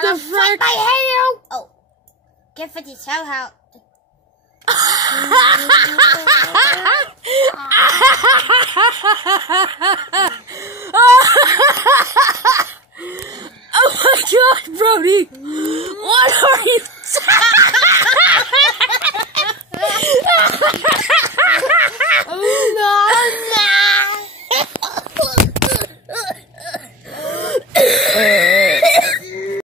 What the frick? My hair! Oh. Get 50 shout out. Oh my god, Brody! What are you